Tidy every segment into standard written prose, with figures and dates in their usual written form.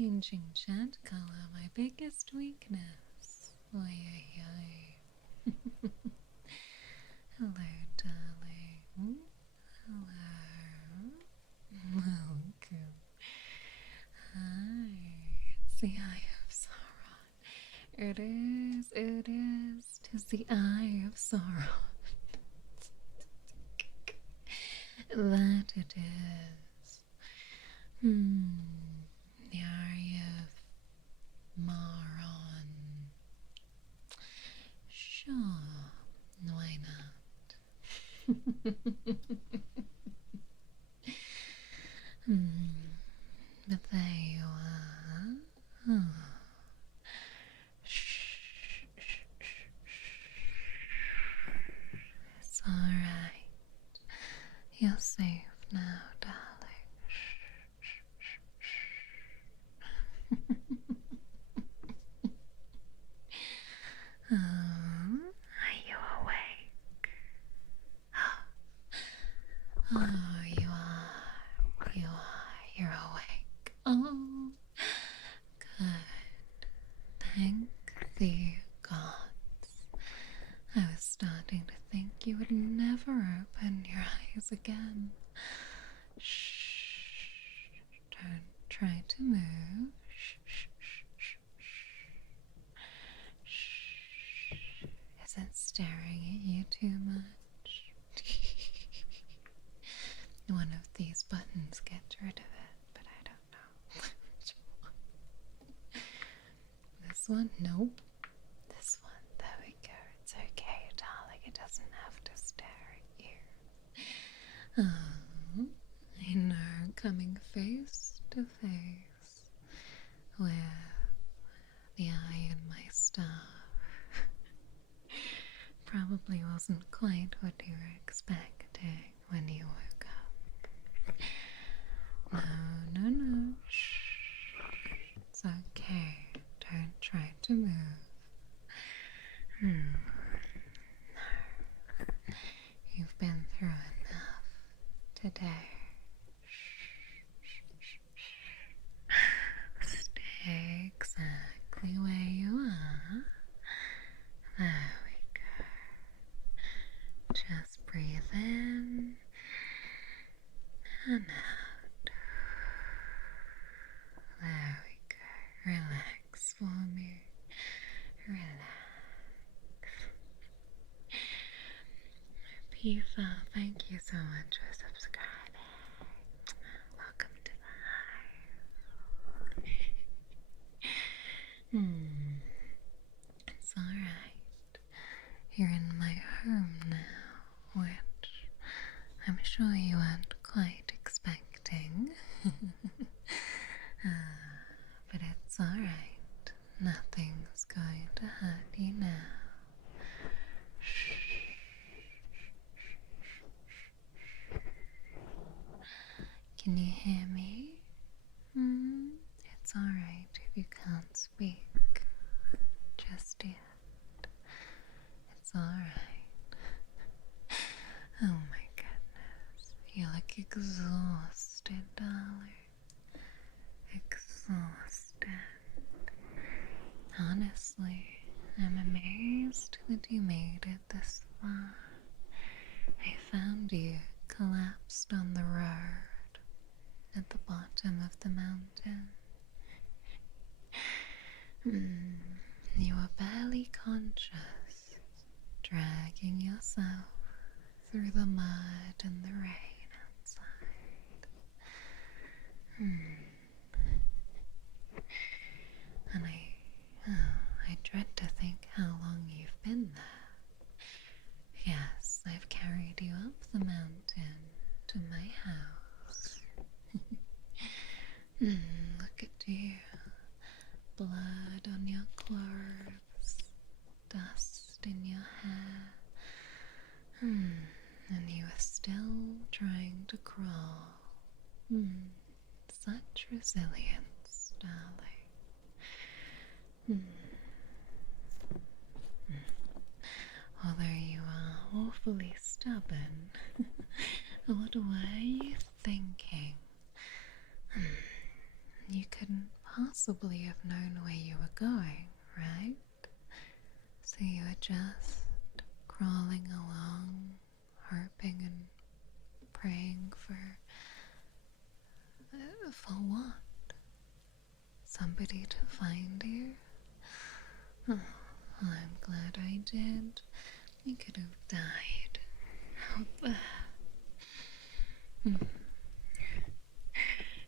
Changing chat color, my biggest weakness. Oi, oi, oi. Hello, darling. Hello. Welcome. Hi. It's the Eye of Sauron. It is. 'Tis the Eye of Sauron. That it is. The Eye of Maron. Sure, why not? But there you are. Oh. Shh, shh, shh, shh. It's alright. You're safe now, darling. Shh, shh, shh, shh. Are you awake? Oh, you are. You're awake. Oh, good. Thank the gods. I was starting to think you would never open your eyes again. Shh. Don't try to move. Shh, shh, shh, shh, shh. Is it staring at you too much? One of these buttons gets rid of it, but I don't know which one. This one? Nope. This one. There we go. It's okay, darling. It doesn't have to stare at you. Oh, I know, coming face to face with the eye in my staff probably wasn't quite what you were expecting when you woke up. No. Shh. It's okay. Don't try to move. No. You've been through enough today. Stay exactly where you are. There we go. Just breathe in and out. There we go. Relax for me. Relax. Pifa, thank you so much for subscribing. Welcome to the hive. It's alright. You're in my home now, which I'm sure you weren't quite expecting. But it's alright. Nothing's going to hurt you now. Shh. Can you hear me? It's alright if you can't speak just yet. It's alright. Oh my goodness. You look exhausted, darling. Exhausted. Honestly, I'm amazed that you made it this far. I found you collapsed on the road at the bottom of the mountain. You were barely conscious, dragging yourself through the mud and the rain outside. And I dread to think how long you've been there. Yes, I've carried you up the mountain to my house. Look at you. Blood on your clothes, dust in your hair. And you are still trying to crawl. Such resilience, darling. Although you are awfully stubborn, what were you thinking? You couldn't possibly have known where you were going, right? So you were just crawling along, hoping and praying for what? Somebody to find you? Oh, well, I'm glad I did. We could have died out there.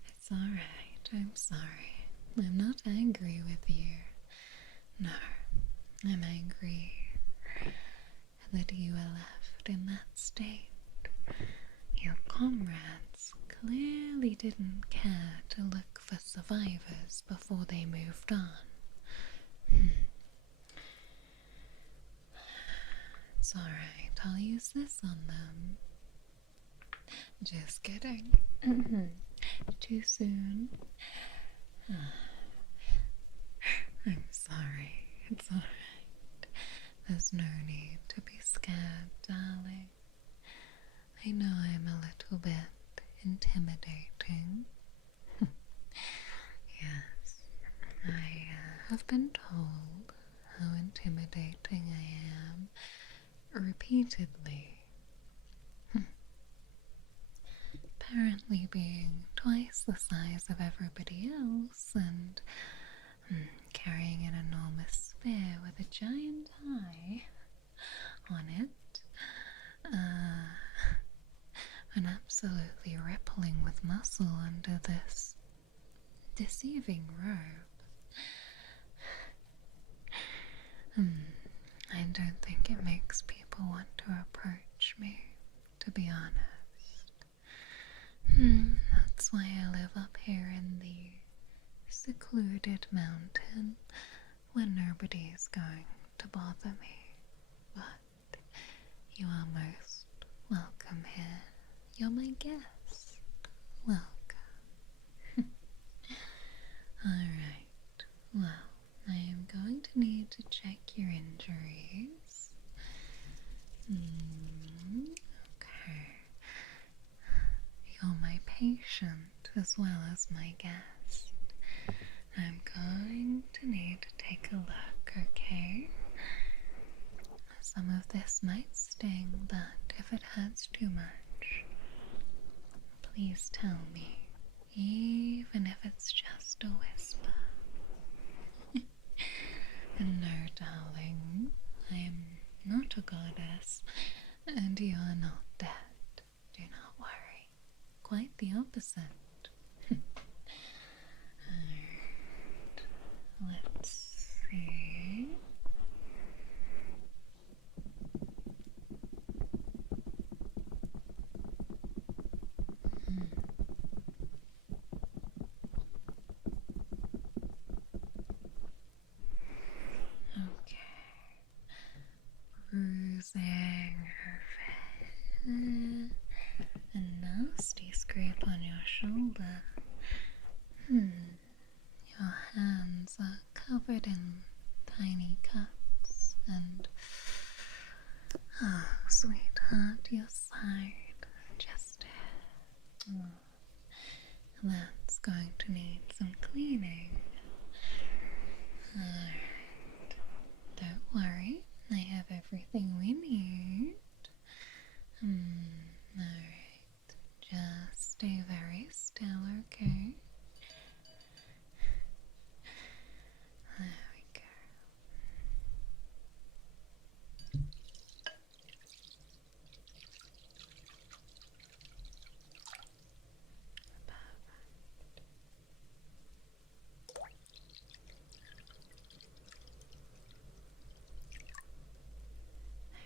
It's alright, I'm sorry. I'm not angry with you. No, I'm angry that you were left in that state. Your comrades clearly didn't care to look for survivors before they moved on. It's alright, I'll use this on them. Just kidding. Too soon. I'm sorry. It's alright. There's no need to be scared, darling. I know I'm a little bit intimidating. Yes, I have been told how intimidating I am repeatedly. Apparently being twice the size of everybody else and carrying an enormous spear with a giant eye on it, and absolutely rippling with muscle under this deceiving robe. I don't think it makes people want to approach me, to be honest. That's why I live up here in the secluded mountain where nobody's going to bother me. But you are most welcome here. You're my guest. Welcome. Alright, well, I am going to need to check your injuries. Okay. You're my patient as well as my guest. I'm going to need to take a look, okay? Some of this might sting, but if it hurts too much, please tell me, even if it's just a whisper. And no, darling, I am not a goddess, and you are not dead. Do not worry. Quite the opposite. Alright, let's see. Okay. Bruising over a nasty scrape on your shoulder. Your hands are covered in tiny cuts and sweetheart, your side just that's going to need some cleaning. Alright, don't worry, I have everything we need. Alright, just stay very still, okay? There we go.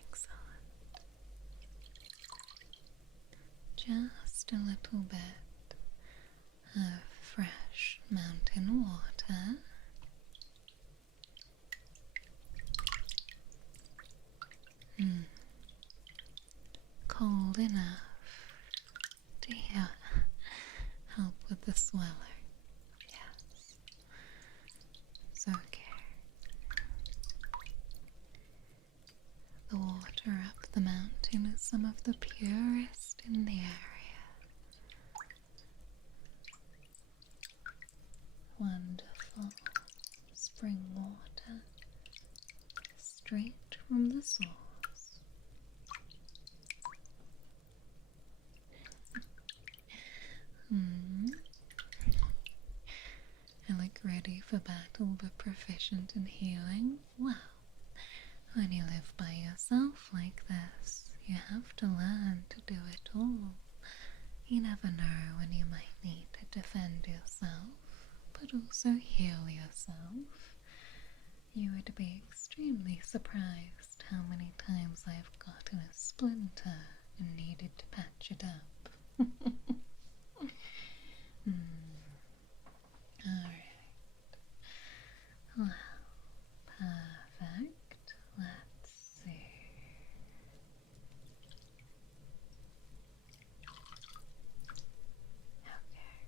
Excellent. Just a little bit of fresh mountain water. Cold enough to help with the swelling. Yes, it's okay. The water up the mountain is some of the purest in the area. Wonderful. ready for battle but proficient in healing? Well, when you live by yourself like this, you have to learn to do it all. You never know when you might need to defend yourself, but also heal yourself. You would be extremely surprised how many times I've gotten a splinter and needed to patch it up. Alright. Well, perfect. Let's see. Okay.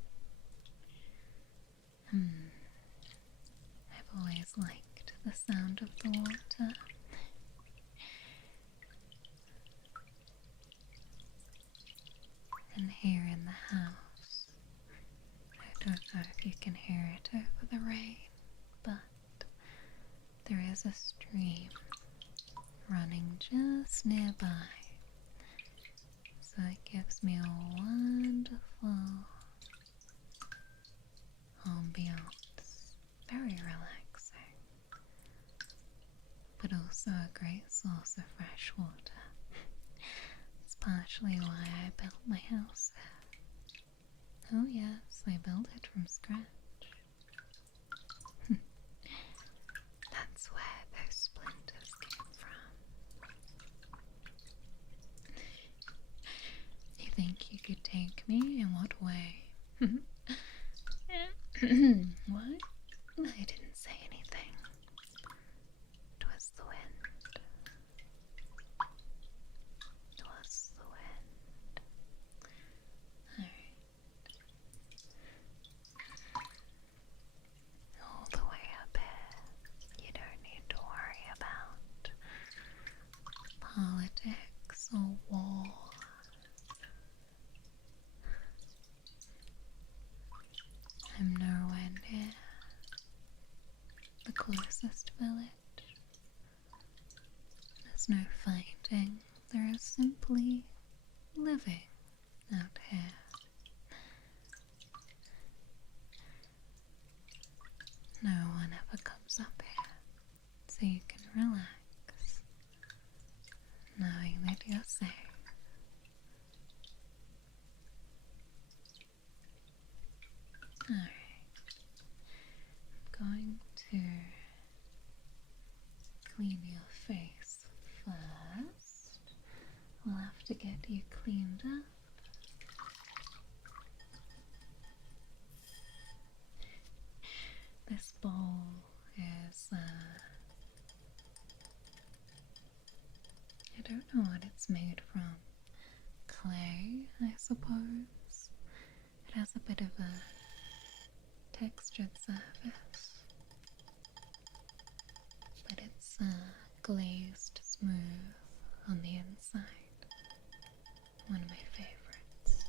I've always liked the sound of the water. And here in the house, I don't know if you can hear it over the rain, but there is a stream running just nearby. So it gives me a wonderful ambiance, very relaxing, but also a great source of fresh water. It's partially why I built my house there. Oh yes, I built it from scratch. That's where those splinters came from. You think you could take me? In what way? What? I didn't say anything. It was the wind. It was the wind. Alright. All the way up here. You don't need to worry about politics or war. I'm nowhere near the closest village. There's no fighting, there is simply living out here. No one ever comes up here, so you can relax, knowing that you're safe. Alright, I'm going to clean your face first. We'll have to get you cleaned up. This bowl is, I don't know what it's made from. Clay, I suppose. It has a bit of a textured surface, but it's glazed smooth on the inside. One of my favorites.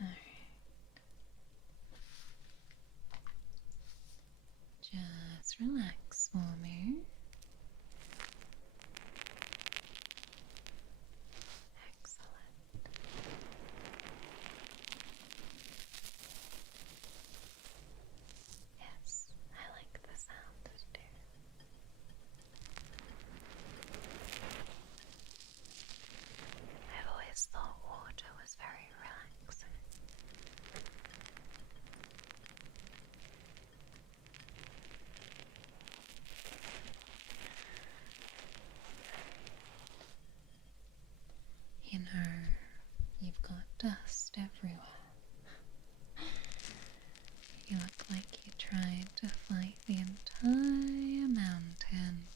Alright. Just relax for me. Excellent. Yes, I like the sound too. I've always thought water was very relaxing. You know, you've got dust everywhere. You look like you tried to fight the entire mountain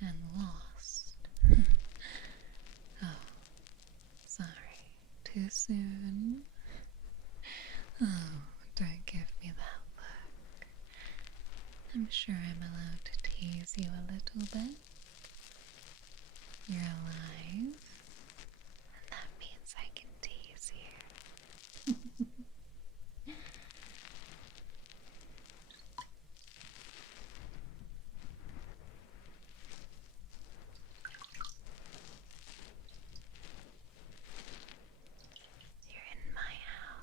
and lost. Oh, sorry. Too soon? Oh, don't give me that look. I'm sure I'm allowed to tease you a little bit. You're alive, and that means I can tease you. You're in my house.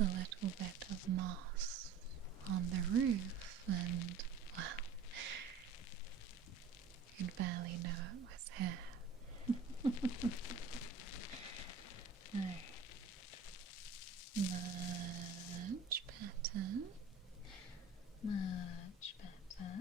a little bit of moss on the roof, and, well, you'd barely know it was here. Alright. Much better. Much better.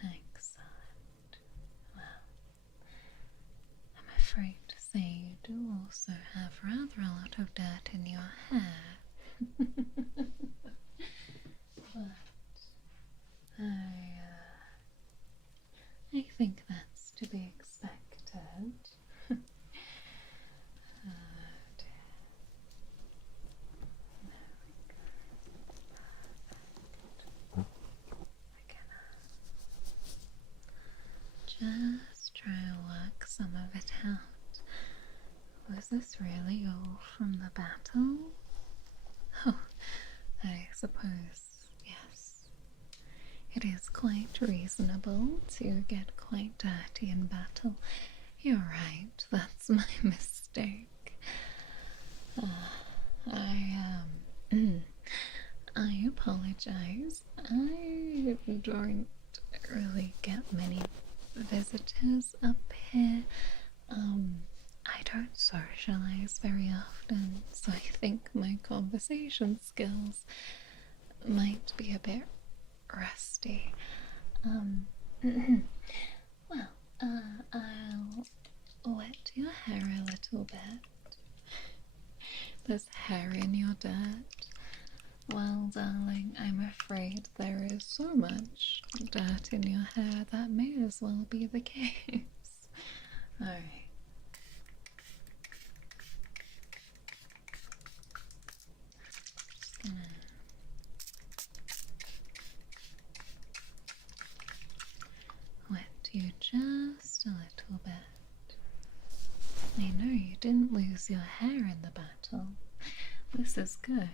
Excellent. Well, I'm afraid to say you do also have rather a lot of dirt in your hair. But I think that's to be expected. Just try and work some of it out. Was this really all from the battle? Oh, I suppose, yes. It is quite reasonable to get quite dirty in battle. You're right, that's my mistake. I apologize. I don't really get many visitors up here. I don't socialize very often, so I think my conversation skills might be a bit rusty. Well, I'll wet your hair a little bit. There's hair in your dirt. Well, darling, I'm afraid there is so much dirt in your hair that may as well be the case. Alright. Just gonna wet you just a little bit. I know you didn't lose your hair in the battle. This is good.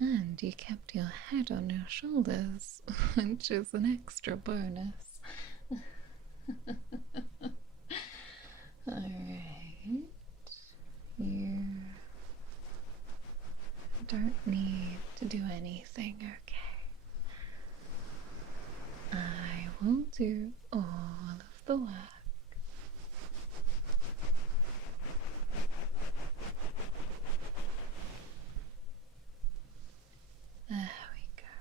And you kept your head on your shoulders, which is an extra bonus. Alright. You don't need to do anything, okay? I will do all of the work. There we go.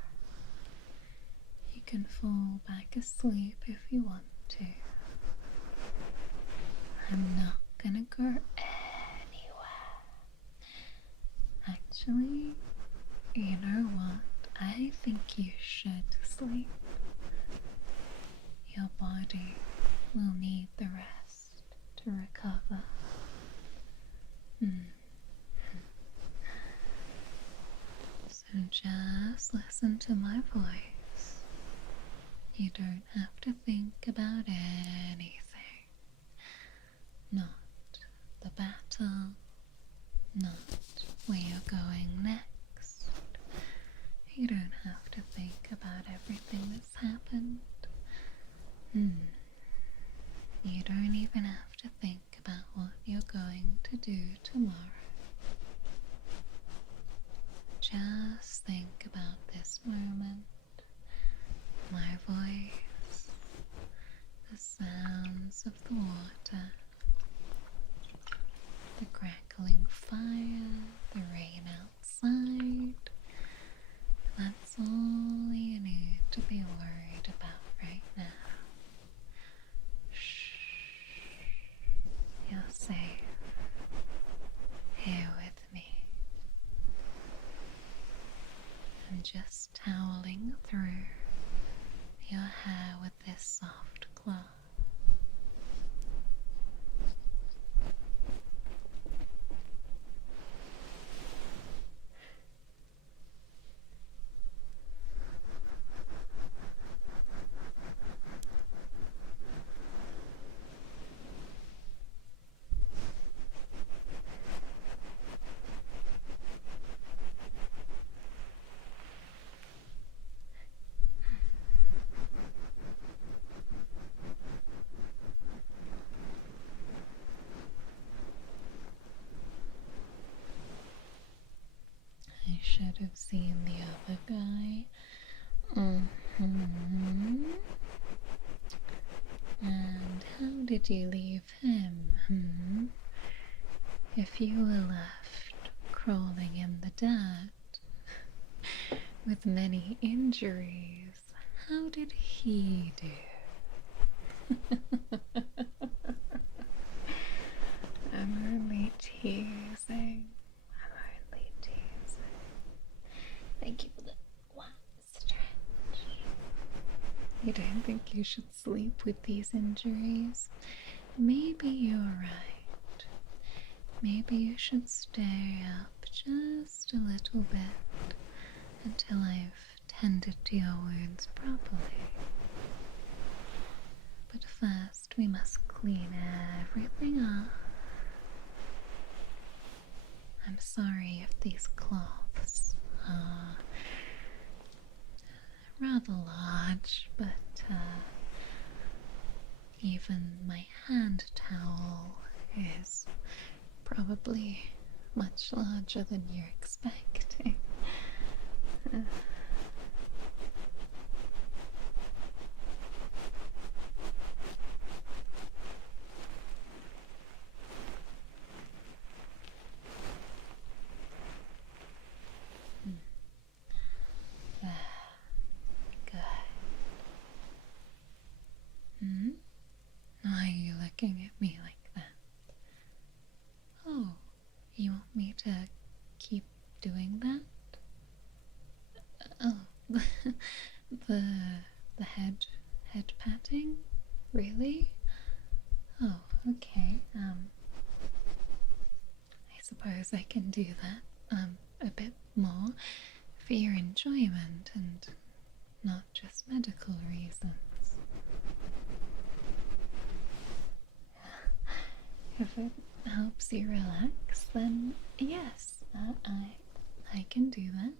You can fall back asleep if you want to. I'm not gonna go anywhere. Actually, you know what? I think you should sleep. Your body will need the rest to recover. So just listen to my voice. You don't have to think about anything. Not the battle, not where you're going next. You don't have to think about everything that's happened. You don't even have to think about what you're going to do tomorrow. Just think about this moment, my voice, the sounds of the water, the crackling fire, the rain outside. That's all you need to be worried about right now. Shh. You're safe here with me. I'm just toweling through your hair with this soft cloth. should have seen the other guy. And how did you leave him? If you were left crawling in the dirt with many injuries, how did he do? I'm only teasing. Thank you for the stretch. You don't think you should sleep with these injuries? Maybe you're right. Maybe you should stay up just a little bit until I've tended to your wounds properly. But first we must clean everything up. I'm sorry if these cloths are rather large, but even my hand towel is probably much larger than you're expecting. Why are you looking at me like that? Oh, you want me to keep doing that? Oh, the head patting? Really? Oh, okay. I suppose I can do that a bit more for your enjoyment and not just medical reasons. If it helps you relax, then yes, I can do that.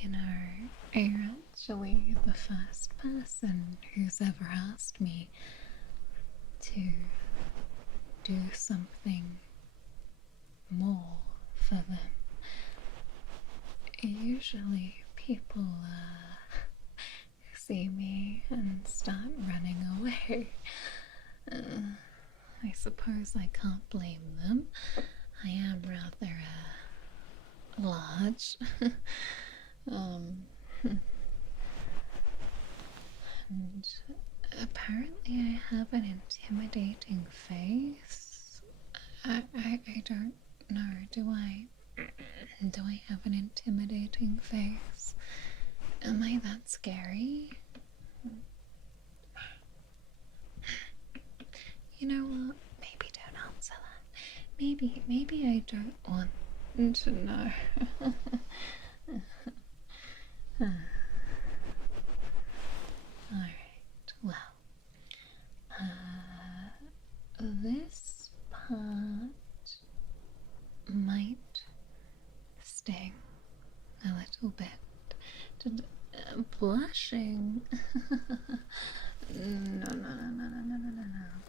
You know, you're actually the first person who's ever asked me to do something more for them. Usually people see me and start running away. I suppose I can't blame them. I am rather large. And apparently I have an intimidating face. I don't know. Do I have an intimidating face? Am I that scary? You know what? Maybe don't answer that. Maybe I don't want to know. Alright, well, this part might sting a little bit. Blushing? No.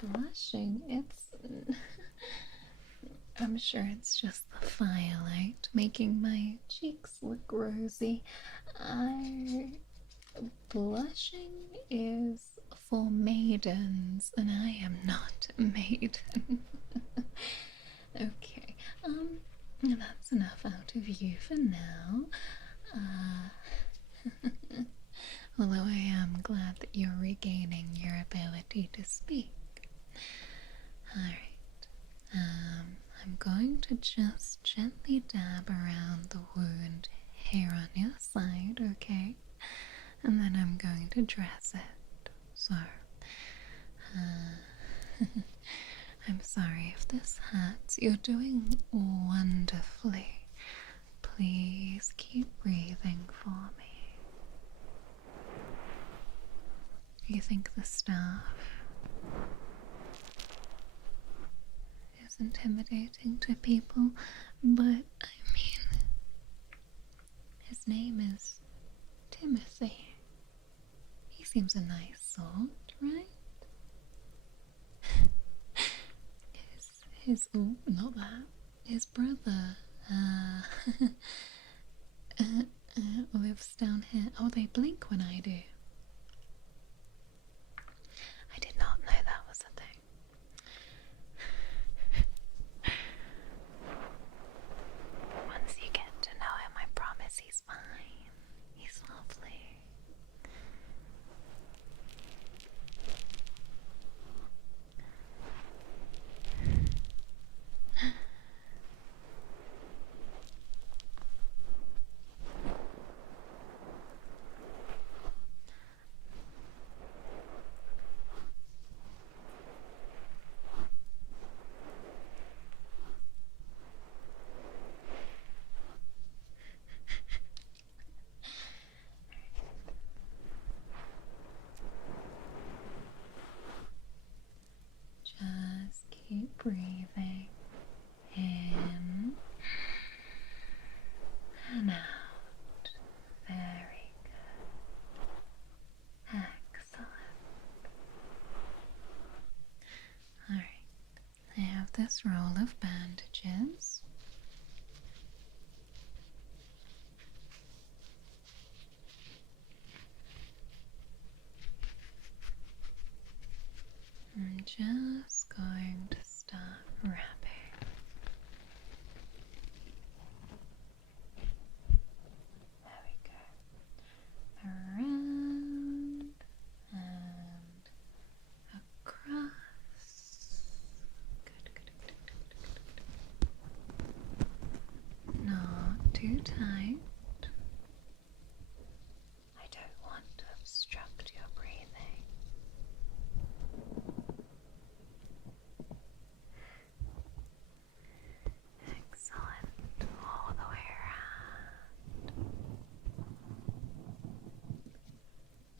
Blushing, I'm sure it's just the firelight making my cheeks look rosy. Blushing is for maidens, and I am not a maiden. Okay, that's enough out of you for now. Although I am glad that you're regaining your ability to speak. Alright, I'm going to just gently dab around the wound here on your side, okay? And then I'm going to dress it. So, I'm sorry if this hurts. You're doing wonderfully. Please keep breathing for me. You think the staff intimidating to people, but I mean, his name is Timothy. He seems a nice sort, right? Oh, not that. His brother, lives down here. Oh, they blink when I do. I did not know that was a thing. Once you get to know him, I promise he's fine. He's lovely. Just keep breathing in and out. Very good. Excellent. Alright, I have this roll of bandages. I'm just going to start wrapping. There we go. Around and across. Good. Not too tight. I don't want to obstruct your breathing. Excellent. All the way around.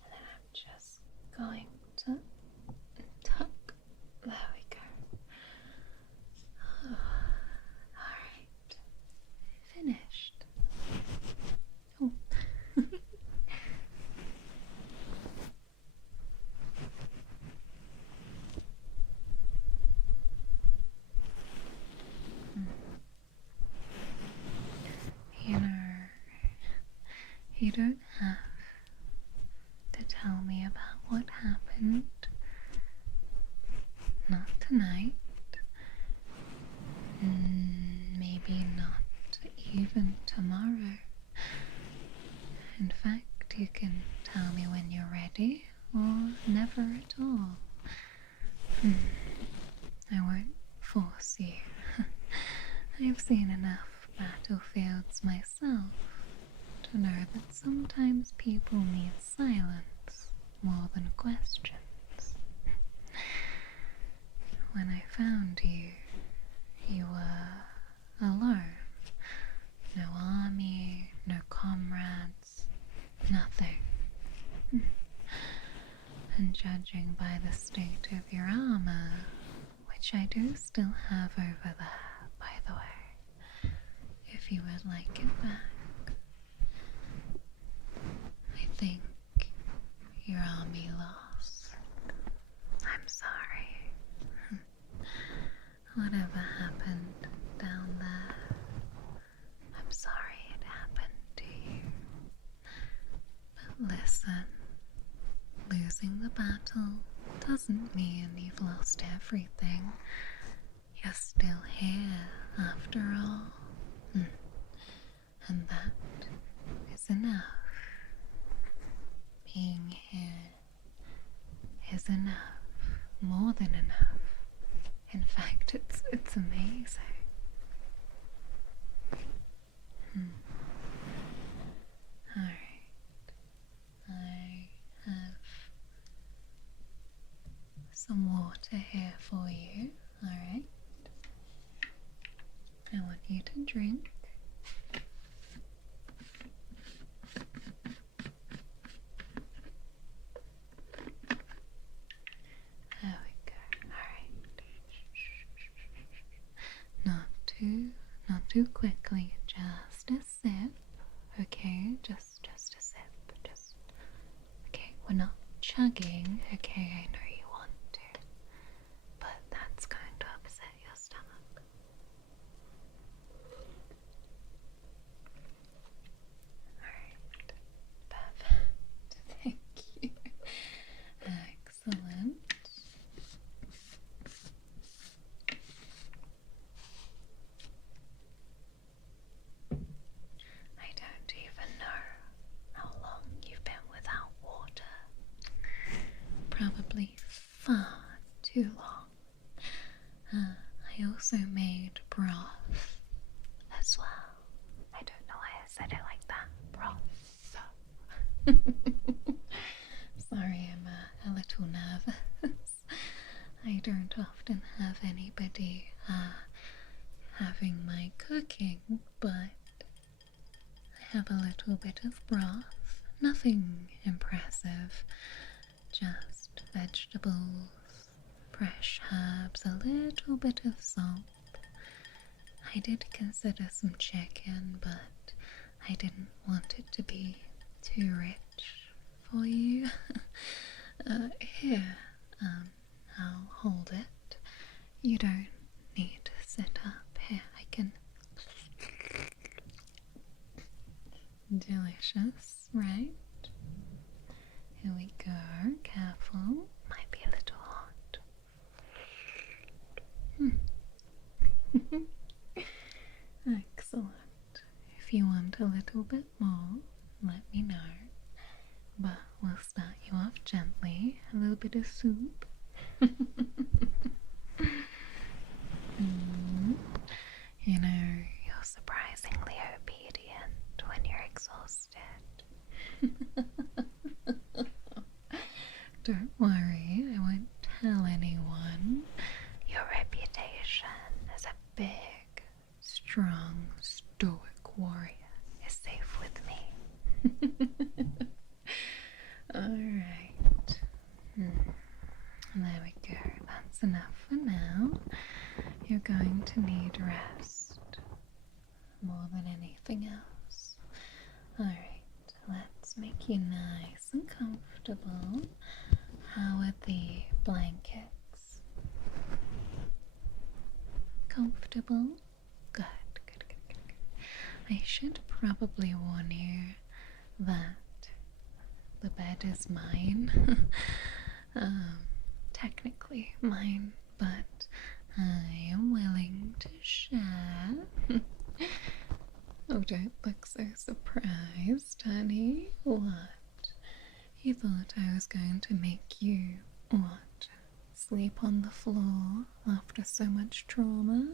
And then I'm just going to tuck. There we go. Alright. Finished. Oh. You don't have to tell me about what happened. Not tonight. Maybe not even tomorrow. In fact, you can tell me when you're ready, or never at all. I won't force you. I've seen enough battlefields myself to know that sometimes people need silence more than questions. When I found you, you were alone. No army, no comrades, nothing. And judging by the state of your armor, which I do still have over there, by the way, if you would like it back, I think your army lost. I'm sorry. Whatever happened down there, I'm sorry it happened to you. But listen, losing the battle doesn't mean you've lost everything. You're still here after all. And that is enough. Being here is enough, more than enough. In fact, it's amazing. Alright, I have some water here for you, alright? I want you to drink. Just a sip. Just okay. We're not chugging. Okay, I know you want to, but that's going to upset your stomach. Alright. Perfect. Thank you. Excellent. I don't even know how long you've been without water. Probably far too long. I also made broth as well. I don't know why I said it like that. Broth. Sorry, I'm a little nervous. I don't often have anybody having my cooking, but I have a little bit of broth. Nothing impressive, just vegetables, fresh herbs, a little bit of salt. I did consider some chicken, but I didn't want it to be too rich for you. Here, I'll hold it. You don't need to sit up. Here, I can. Delicious, right? Here we go. Careful. Might be a little hot. Excellent. If you want a little bit more, let me know. But we'll start you off gently. A little bit of soup. You know, you're surprisingly obedient when you're exhausted. Don't worry, I won't tell anyone. Your reputation as a big, strong, stoic warrior is safe with me. Alright. There we go. That's enough for now. You're going to need rest more than anything else. Alright, let's make you nice and comfortable. How are the blankets? Comfortable? Good. I should probably warn you that the bed is mine. Technically mine, but I am willing to share. Oh, don't look so surprised, honey. What? You thought I was going to make you, what, sleep on the floor after so much trauma?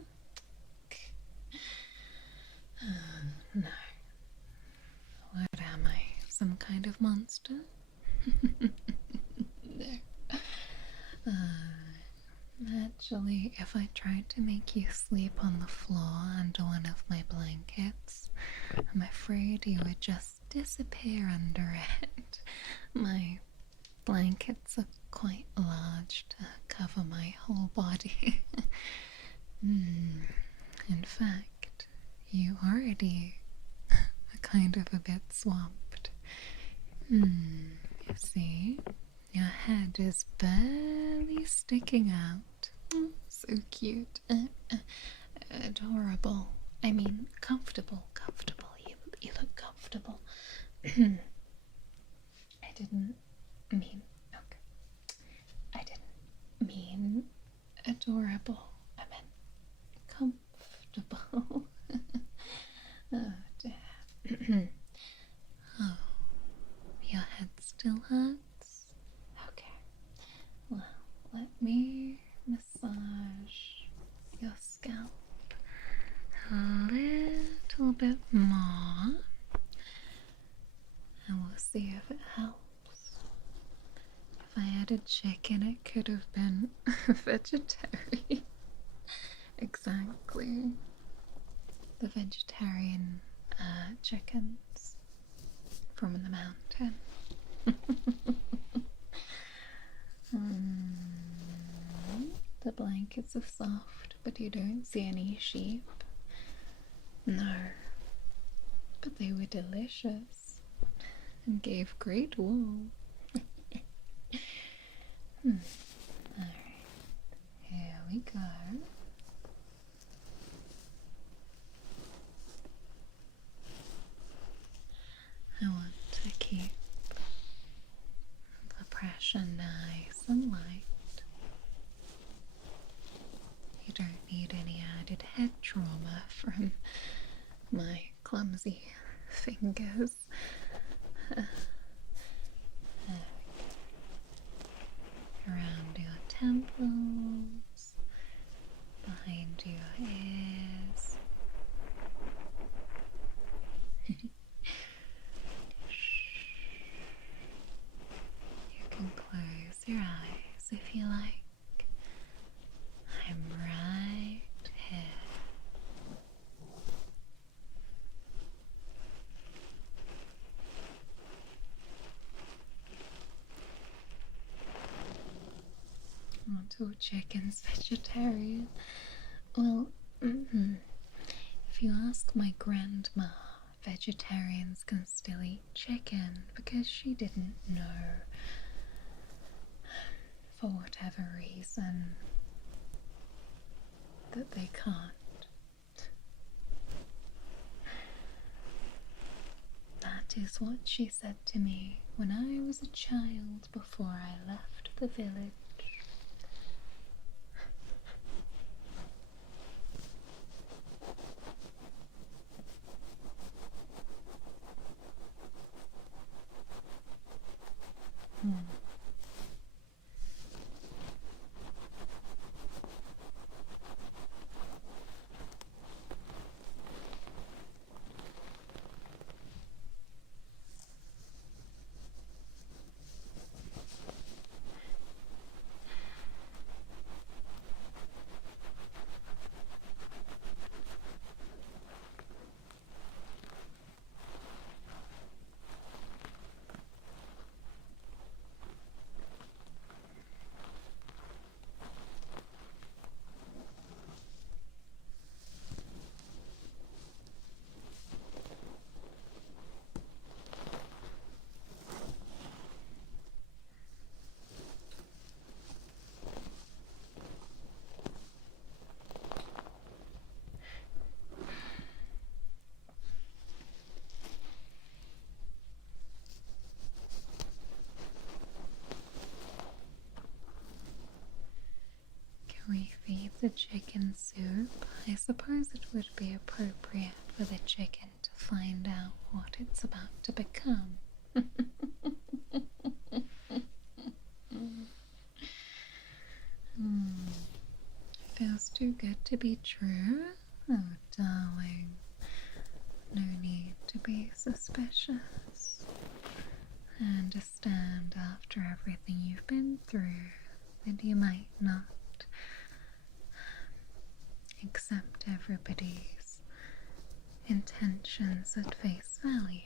No. What am I? Some kind of monster? No. Actually, if I tried to make you sleep on the floor under one of my blankets, I'm afraid you would just disappear under it. My blankets are quite large to cover my whole body. In fact, you already are kind of a bit swamped. You see? Your head is barely sticking out. So cute. Adorable. I mean, comfortable. You look comfortable. I didn't mean... Okay. I didn't mean adorable. I meant comfortable. Oh, dear. Oh, your head still hurts? Okay, well, let me massage your scalp a little bit more, and we'll see if it helps. If I added chicken, it could have been vegetarian. Exactly. The vegetarian chickens from the mountain. The blankets are soft, but you don't see any sheep. No, but they were delicious. and gave great wool. Alright, here we go. I want to keep the pressure nice and light. You don't need any added head trauma from my clumsy fingers. Around your temples, behind your ears. You can close your eyes if you like. I'm right here. Aren't all chickens vegetarian? Well, if you ask my grandma, vegetarians can still eat chicken because she didn't know, for whatever reason, that they can't. That is what she said to me when I was a child before I left the village. We feed the chicken soup. I suppose it would be appropriate for the chicken to find out what it's about to become. Feels too good to be true. Oh, darling. No need to be suspicious. I understand after everything you've been through that you might not accept everybody's intentions at face value.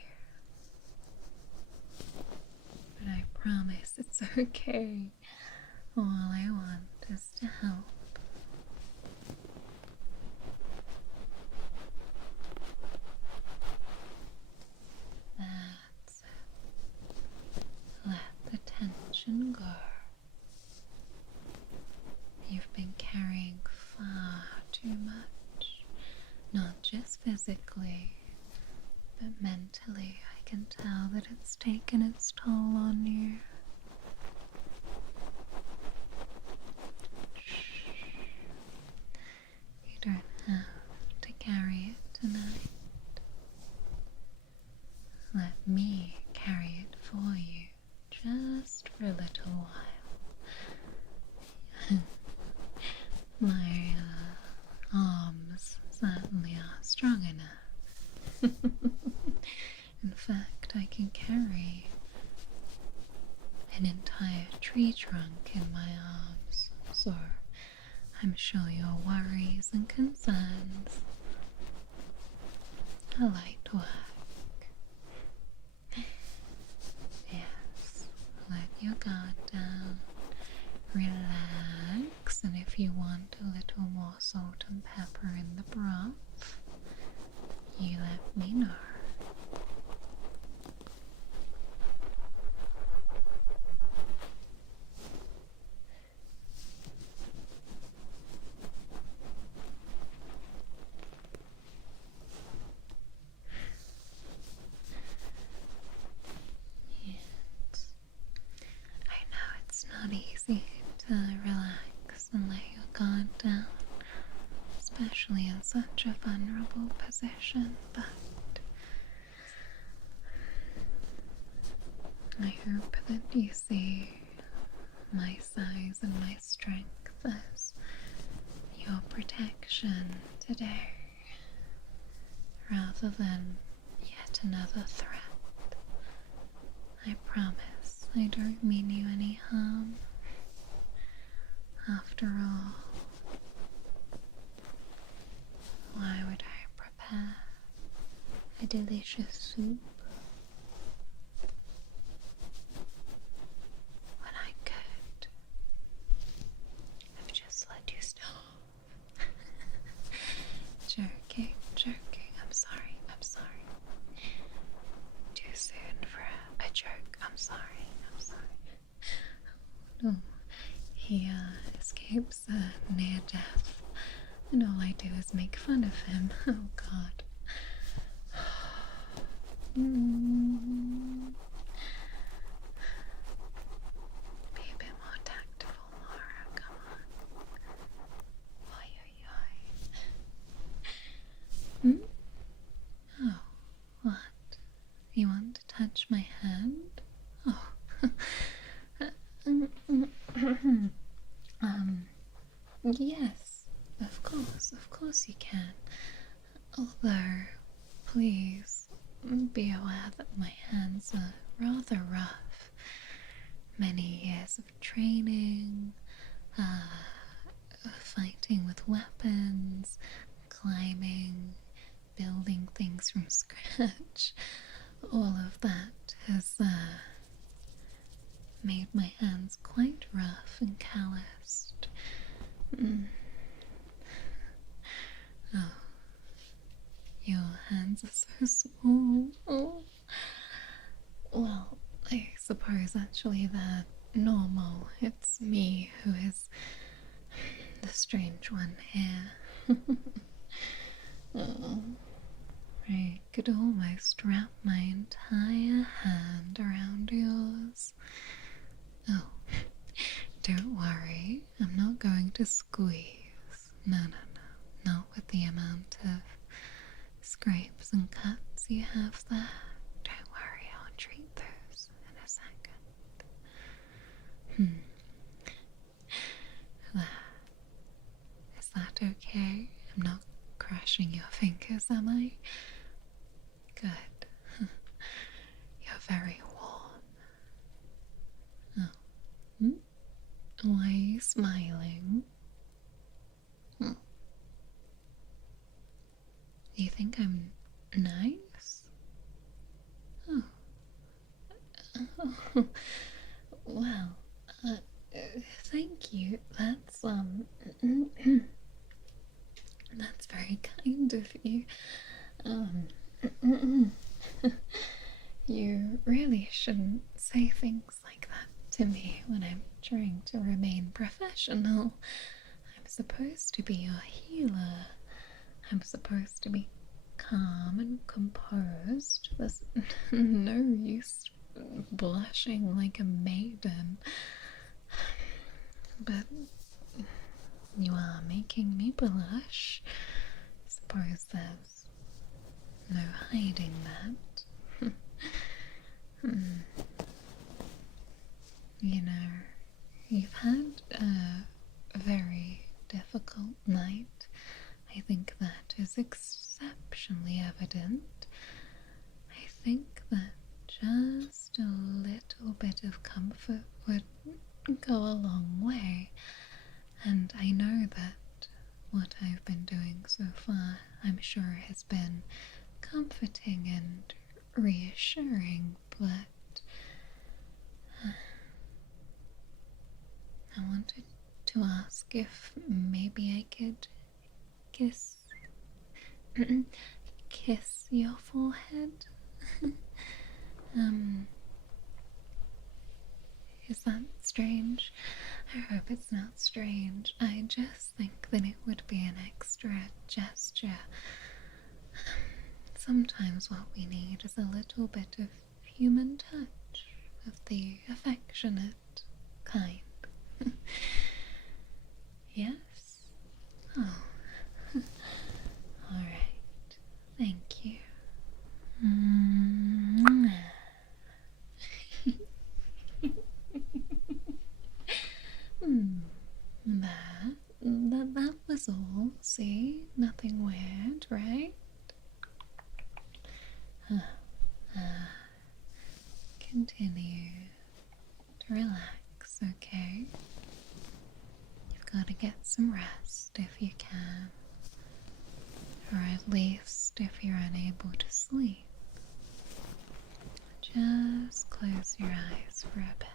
But I promise it's okay. All I want is to help. That's it. Let the tension go. You've been carrying far too much, not just physically, but mentally. I can tell that it's taken its toll on you. You don't have to carry it tonight. Let me carry it for you, just for a little while. My arms certainly are strong enough. In fact, I can carry an entire tree trunk in my arms, so I'm sure your worries and concerns are light work. Yes, let your guard down. Relax, and if you want a little more salt and pepper in the broth, you let me know. profession, but I hope that you see my size and my strength as your protection today, rather than yet another threat. I promise I don't mean you any harm. After all, why would I prepare a delicious soup when I could have just let you starve? Joking, I'm sorry. Too soon for a joke, I'm sorry. No, he escapes near death, and all I do is make fun of him. Oh God. Be a bit more tactful, Mara, come on. Oi. Oh, what? You want to touch my hand? Oh. Yes, of course you can. Although, please be aware that my hands are rather rough. Many years of training, fighting with weapons, climbing, building things from scratch. All of that has made my hands quite rough and calloused. Oh, your hands are so small. Oh. Well, I suppose actually they're normal. It's me who is the strange one here. Oh, I could almost wrap my entire hand around yours. Oh, don't worry, I'm not going to squeeze. No, not with the amount of scrapes and cuts you have there. Don't worry, I'll treat those in a second. Is that okay? I'm not crushing your fingers, am I? Good. You're very warm. Oh. Why are you smiling? You think I'm nice? Oh. Well, thank you. That's that's very kind of you. You really shouldn't say things like that to me when I'm trying to remain professional. I'm supposed to be your healer. I'm supposed to be calm and composed. There's no use blushing like a maiden. But you are making me blush. I suppose there's no hiding that. You know, you've had a very difficult night. I think that is exceptionally evident. I think that just a little bit of comfort would go a long way, and I know that what I've been doing so far, I'm sure, has been comforting and reassuring, but I wanted to ask if maybe I could kiss your forehead. Is that strange? I hope it's not strange. I just think that it would be an extra gesture. Sometimes what we need is a little bit of human touch, of the affectionate kind. Yes? Oh. Alright. Thank continue to relax, okay? You've got to get some rest if you can, or at least if you're unable to sleep. Just close your eyes for a bit.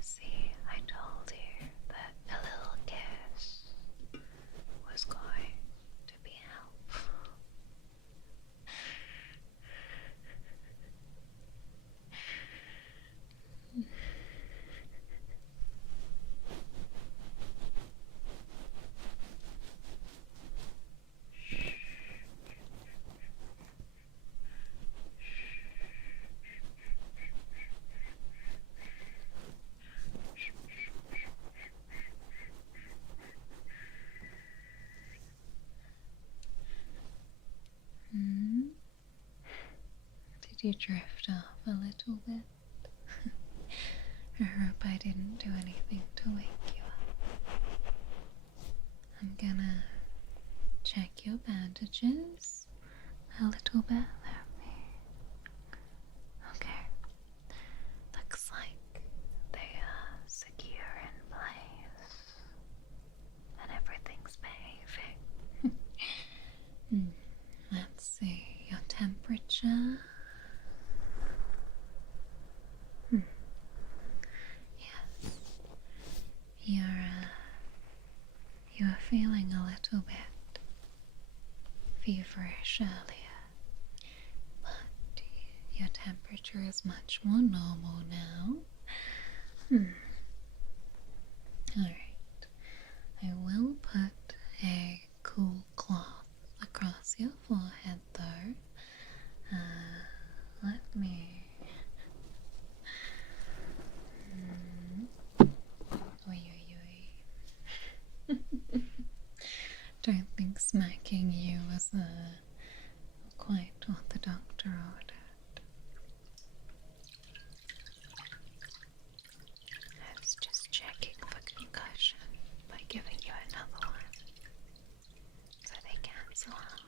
See, I told you that a little kiss was going to be helpful. Did you drift off a little bit? I hope I didn't do anything to wake you up. I'm gonna check your bandages a little bit. Let me. Okay. Looks like they are secure in place and everything's behaving. Let's see, your temperature. Yes, you were feeling a little bit feverish earlier, but your temperature is much more normal now. Alright, I will put a cool cloth across your forehead though. Let me. Don't think smacking you was quite what the doctor ordered. I was just checking for concussion by giving you another one, so they cancel out.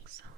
Excellent.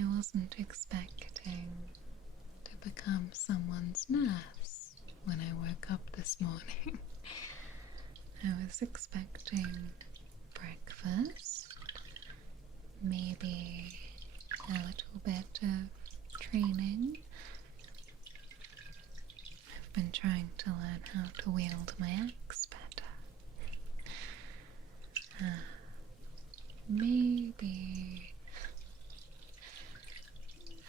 I wasn't expecting to become someone's nurse when I woke up this morning. I was expecting breakfast, maybe a little bit of training. I've been trying to learn how to wield my axe better. Maybe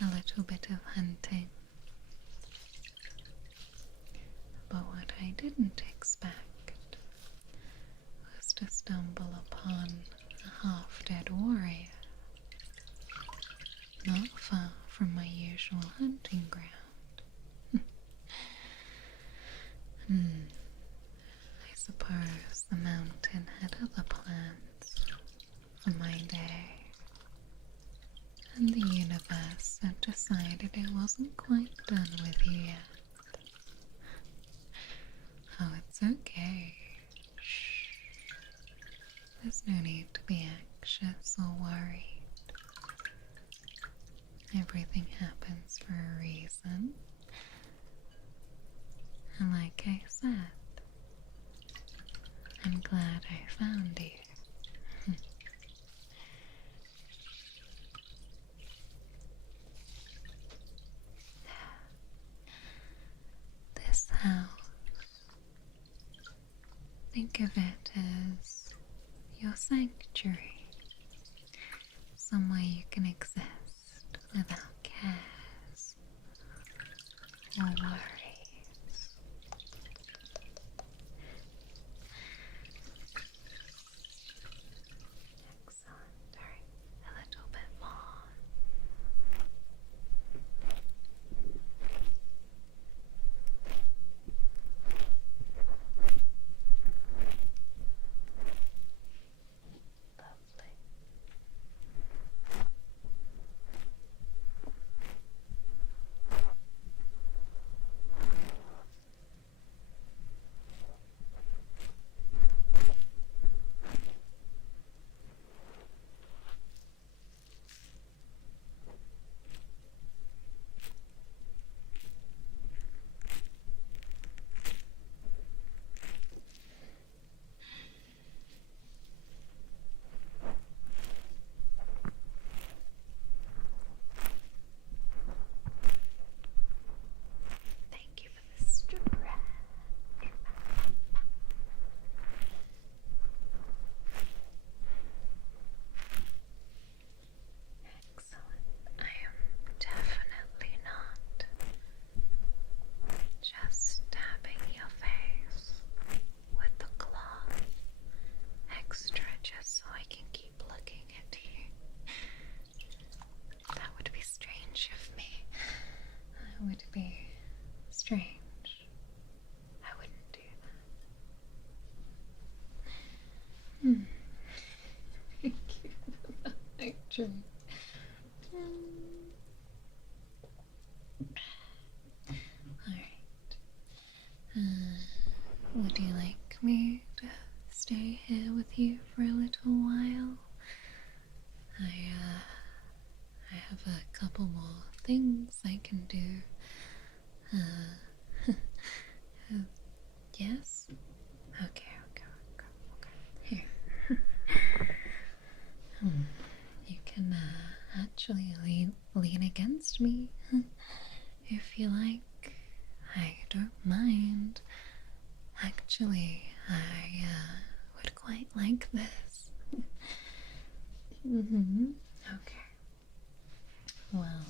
a little bit of hunting. But what I didn't expect was to stumble upon a half-dead warrior not far from my usual hunting ground. I suppose the mountain had other plans for my day, and the universe had decided it wasn't quite done with you yet. Oh, it's okay. Shh. There's no need to be anxious or worried. Everything happens for a reason. And like I said, I'm glad I found you. This house, think of it as your sanctuary, somewhere you can exist without cares or worries. Excellent. Alright, a little bit more. Lovely. Thank you for the stretch. Excellent. I am definitely not just tapping your face with the cloth extra just so I can keep looking at you. That would be strange of me. That would be strange. I wouldn't do that. Thank you for that picture. Alright. Would you like me to stay here with you for a little while? I have a couple more things I can do. Yes? Okay. Here. You can actually lean against me if you like. I don't mind. Actually, I would quite like this. Okay. Well,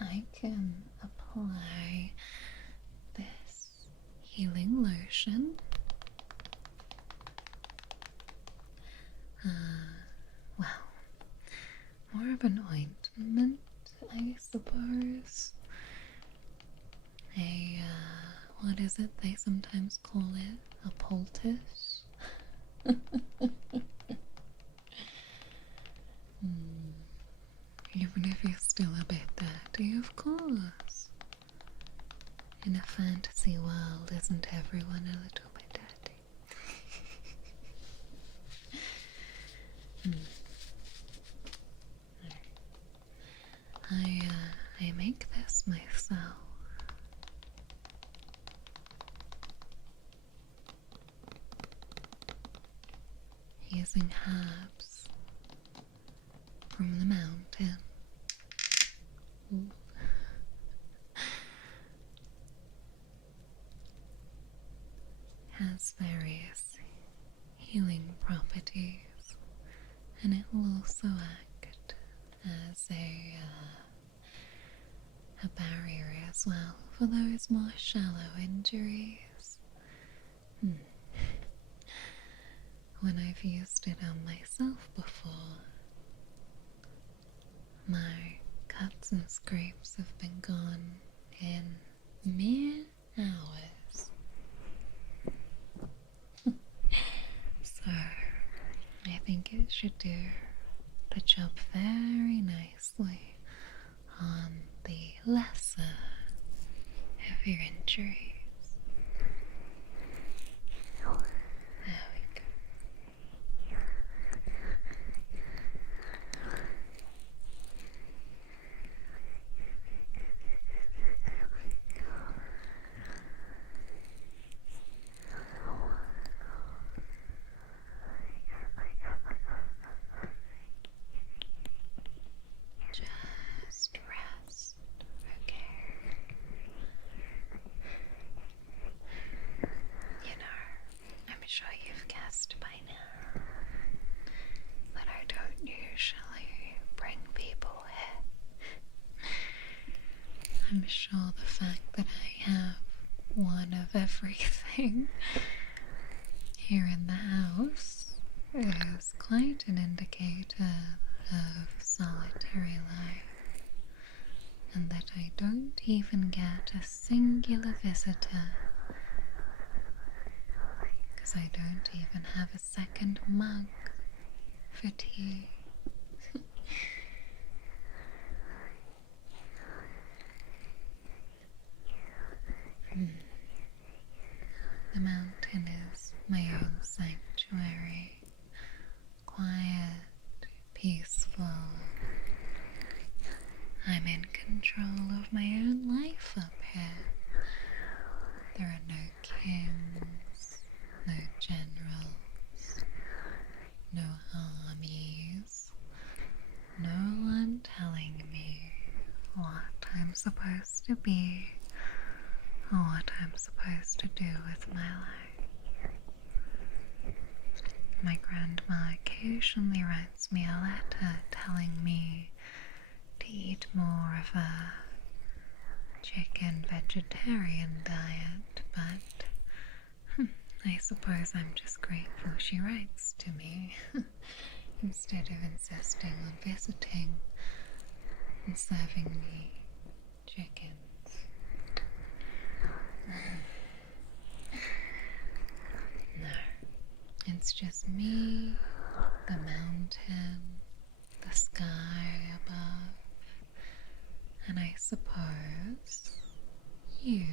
I can apply this healing lotion. Well, more of an ointment, I suppose. What is it they sometimes call it? A poultice? Even if you're still a bit dirty, of course. In a fantasy world, isn't everyone a little bit dirty? I make this myself. Using herbs from the mountain. Ooh. Has various healing properties, and it will also act as a barrier as well for those more shallow injuries. When I've used it on myself before, my cuts and scrapes have been gone in mere hours. So I think it should do the job very nicely on the lesser of your injuries. There we go. Just rest, okay? You know, I'm sure you've guessed by now that I don't usually bring people here. I'm sure the fact that I have one of everything here in the house is quite an indicator of solitary life, and that I don't even get a singular visitor, because I don't even have a second mug for tea. The mountain is my own sanctuary, quiet, peaceful. I'm in control of my own life up here. There are no kings, no generals, no armies, no one telling me what I'm supposed to be or what I'm supposed to do with my life. My grandma occasionally writes me a letter telling me to eat more of a chicken vegetarian diet, but I suppose I'm just grateful she writes to me instead of insisting on visiting and serving me chickens. No, it's just me, the mountain, the sky above, and I suppose you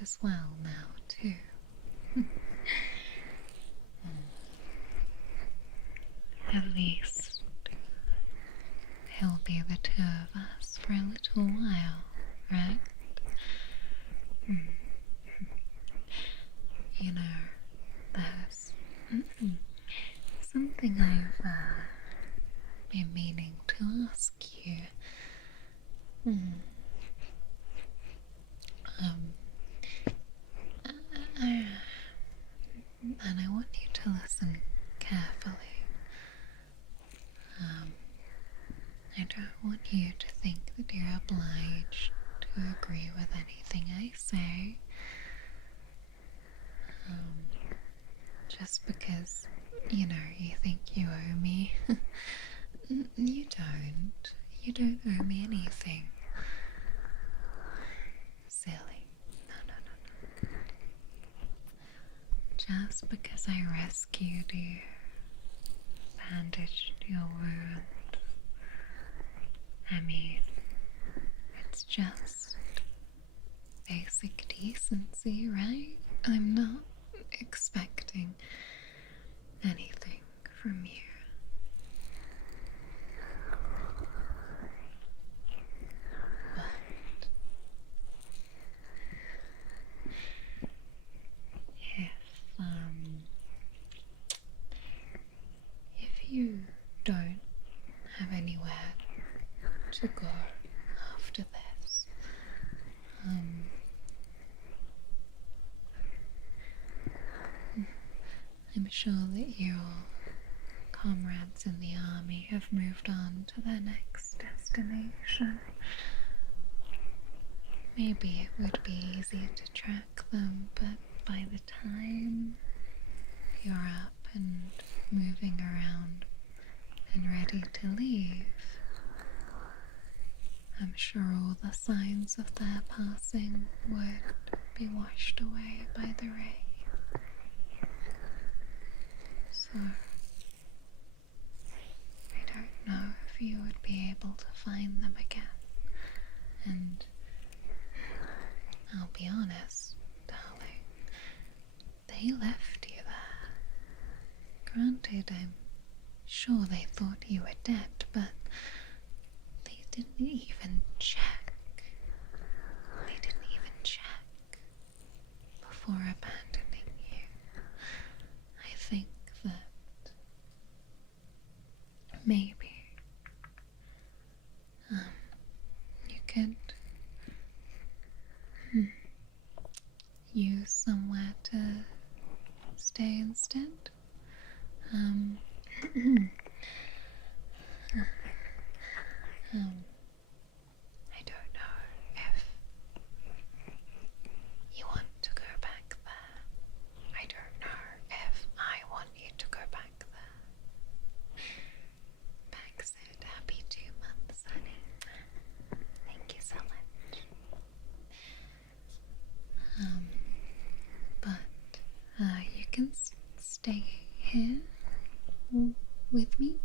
as well now too. At least he'll be the two of us for a little while, right? You know, there's something I've been meaning to ask you. And I want you to listen carefully. I don't want you to think that you're obliged to agree with anything I say. Just because, you know, you think you owe me. You don't. You don't owe me anything. Silly. No. Just because I rescued you, bandaged your wound, I mean, it's just basic decency, right? I'm not expecting anything from you. to go after this. I'm sure that your comrades in the army have moved on to their next destination. Maybe it would be easy to track them, but by the time you're up and moving around and ready to leave, I'm sure all the signs of their passing would be washed away by the rain. So, I don't know if you would be able to find them again. And I'll be honest, darling, they left you there. Granted, I'm sure they thought you were dead, but they didn't even check. They didn't even check before abandoning you. I think that maybe you could use somewhere to stay instead. I don't know if you want to go back there. I don't know if I want you to go back there. Pax said, happy 2 months, honey. Thank you so much. But you can stay here with me.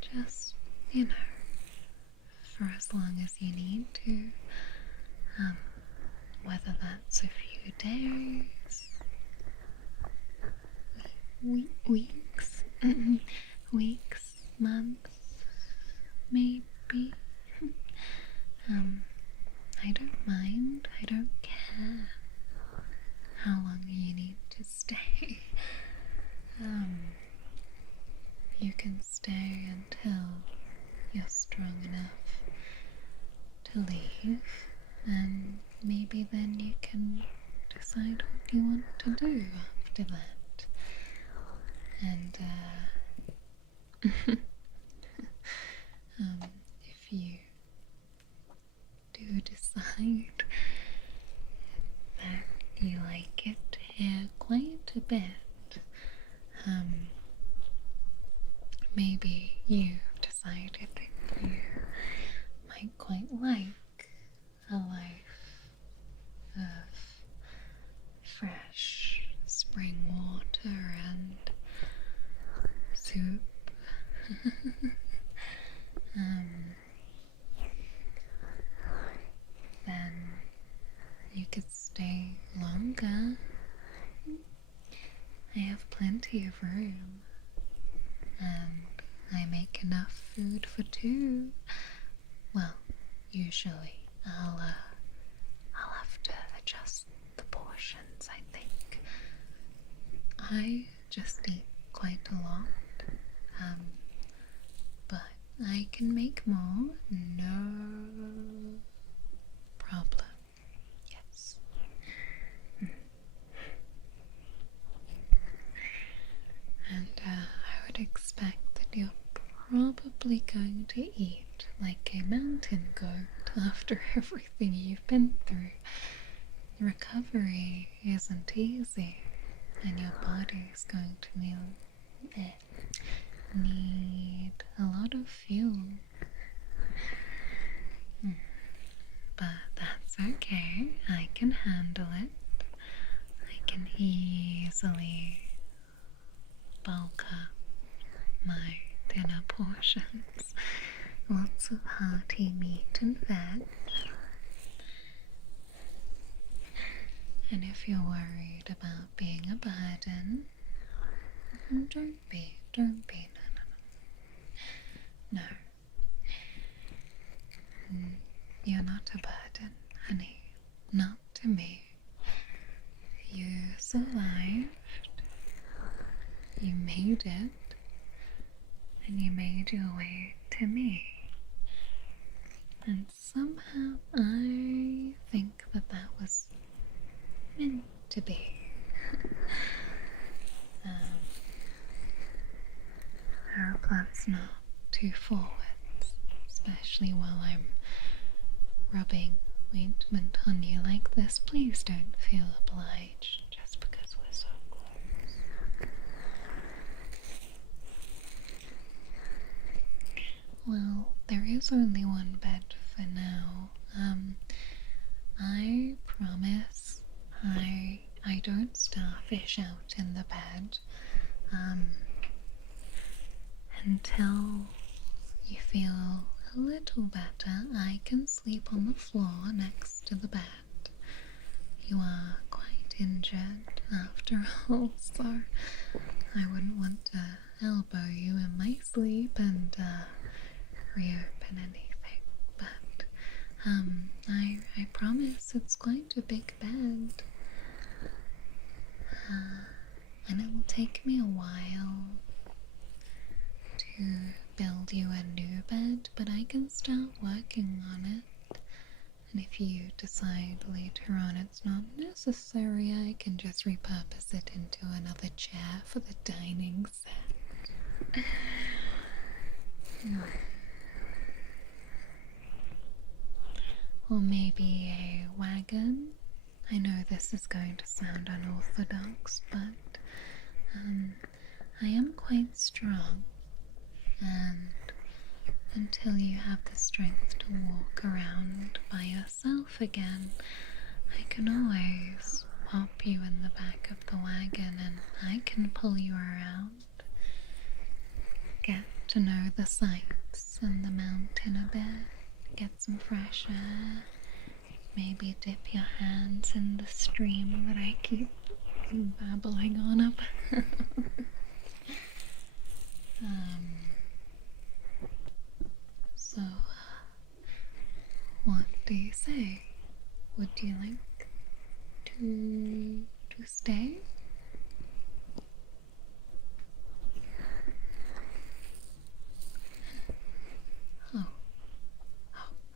Just, for as long as you need to. Whether that's a few days, weeks, weeks, months, maybe. I don't mind. I don't care how long you need to stay. You can stay until you're strong enough to leave, and maybe then you can decide what you want to do after that. And if you do decide that you like it here quite a bit, maybe you've decided that you might quite like a life of fresh spring water and soup. Then you could stay longer. I have plenty of room, and I make enough food for 2. Well, usually I'll have to adjust the portions, I think. I just eat quite a lot, but I can make more, no problem. Yes. And I would expect that you're probably going to eat like a mountain goat after everything you've been through. Recovery isn't easy, and your body is going to need a lot of fuel. But that's okay, I can handle it. I can easily bulk up my dinner portions. Lots of hearty meat and veg. And if you're worried about being a burden, don't be, no. You're not a burden, honey, not to me. You survived, you made it, and you made made your way to me. And somehow I think that that was meant to be. I hope that's not too forward, especially while I'm rubbing ointment on you like this. Please don't feel obliged just because we're so close. Well, there is only one bed for now. I promise I don't starfish out in the bed. Until you feel a little better, I can sleep on the floor next to the bed. You are quite injured after all, so I wouldn't want to elbow you in my sleep and reopen anything. But I promise it's quite a big bed. And it will take me a while to build you a new bed, but I can start working on it. And if you decide later on it's not necessary, I can just repurpose it into another chair for the dining set. Or maybe a wagon. I know this is going to sound unorthodox, but I am quite strong, and until you have the strength to walk around by yourself again, I can always pop you in the back of the wagon and I can pull you around. Get to know the sights and the mountain a bit, get some fresh air, maybe dip your hands in the stream that I keep babbling on about. So, what do you say? Would you like to stay? Oh,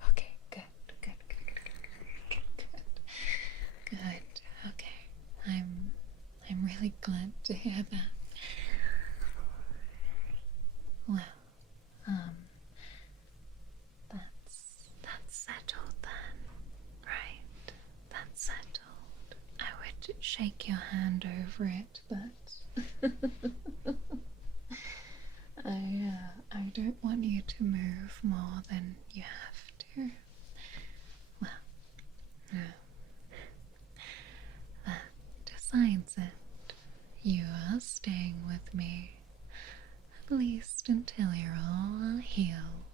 okay, good. Okay, I'm really glad to hear that. Well, that's settled then, right? That's settled. I would shake your hand over it, but I don't want you to move more than you have to. Well, that decides it. You are staying with me, at least until you're all healed.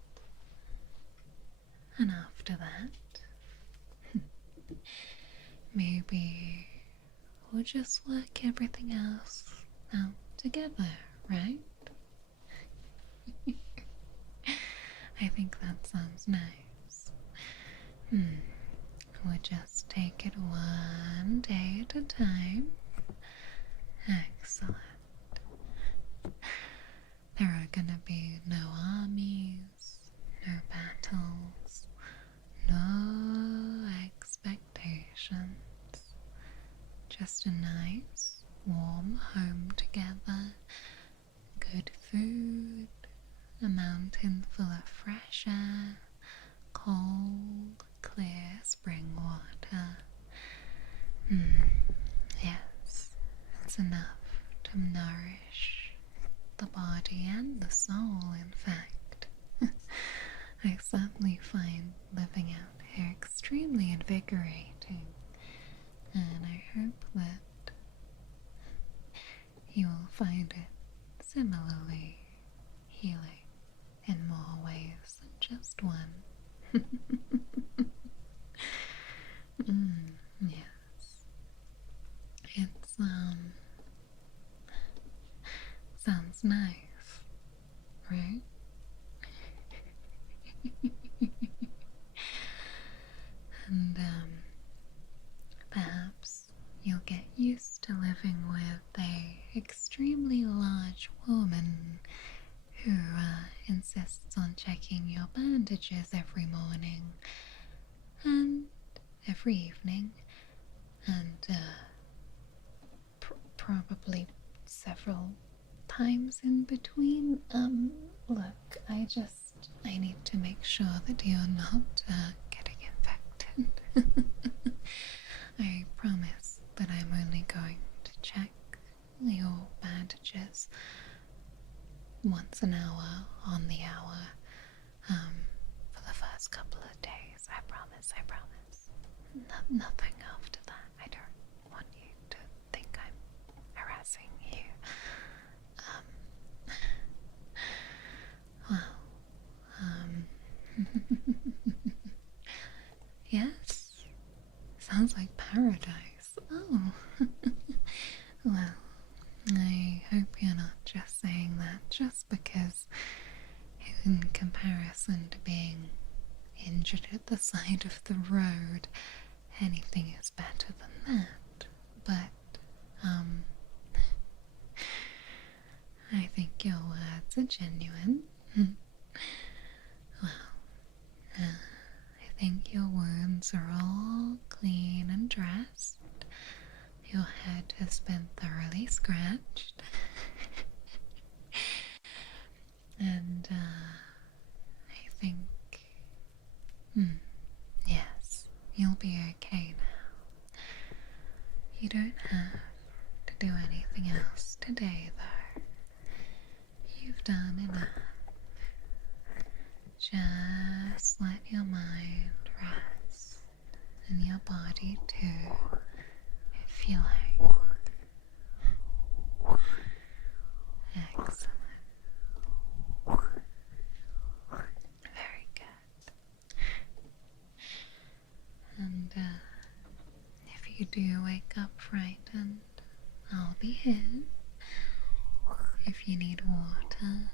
And after that, maybe we'll just work everything else out together, right? I think that sounds nice. We'll just take it one day at a time. Excellent. There are gonna be no armies, no battles, no expectations. Just a nice, warm home together, good food, a mountain full of fresh air, cold, clear spring water. Yes, it's enough to nourish the body and the soul, in fact. I certainly find living out here extremely invigorating, and I hope that you will find it similarly healing in more ways than just one. Yes. It's, sounds nice, right? And, perhaps you'll get used to living with a extremely large woman who, checking your bandages every morning and every evening, and probably several times in between. Look, I need to make sure that you're not getting infected. I promise that I'm only going to check your bandages once an hour on the hour for the first couple of days. I promise, I promise. Nothing after that. I don't want you to think I'm harassing you. Yes, sounds like paradise. Oh, well, I hope you're not just saying that just because, in comparison to being injured at the side of the road, anything is better than that. But, I think your words are genuine. Well, I think your wounds are all clean and dressed. Your head has been thoroughly scratched. And, I think, yes, you'll be okay now. You don't have to do anything else today, though. You've done enough. Just let your mind rest, and your body too, if you like. Excellent. Very good. And if you do wake up frightened, I'll be here. If you need water,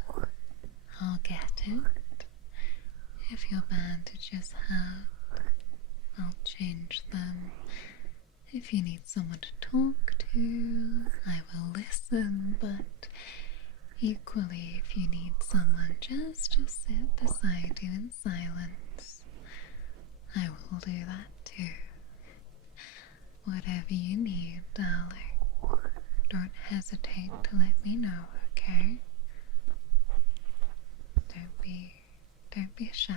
I'll get it. If your bandages hurt, I'll change them. If you need someone to talk to, I will listen, but equally, if you need someone just to sit beside you in silence, I will do that too. Whatever you need, darling, don't hesitate to let me know, okay? Don't be shy.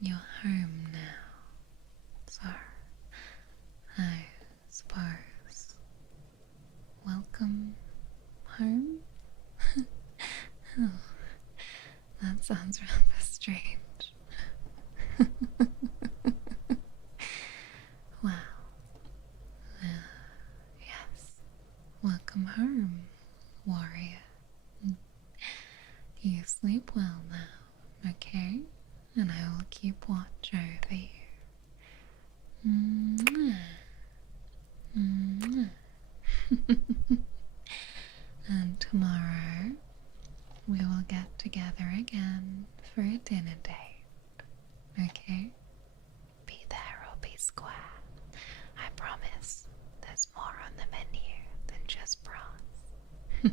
You're home now, so I suppose welcome home. Oh, that sounds rather strange. Wow. Yes. Welcome home, warrior. You sleep well now, okay? And I will keep watch over you. And tomorrow we will get together again for a dinner date, okay? Be there or be square. I promise there's more on the menu than just bras.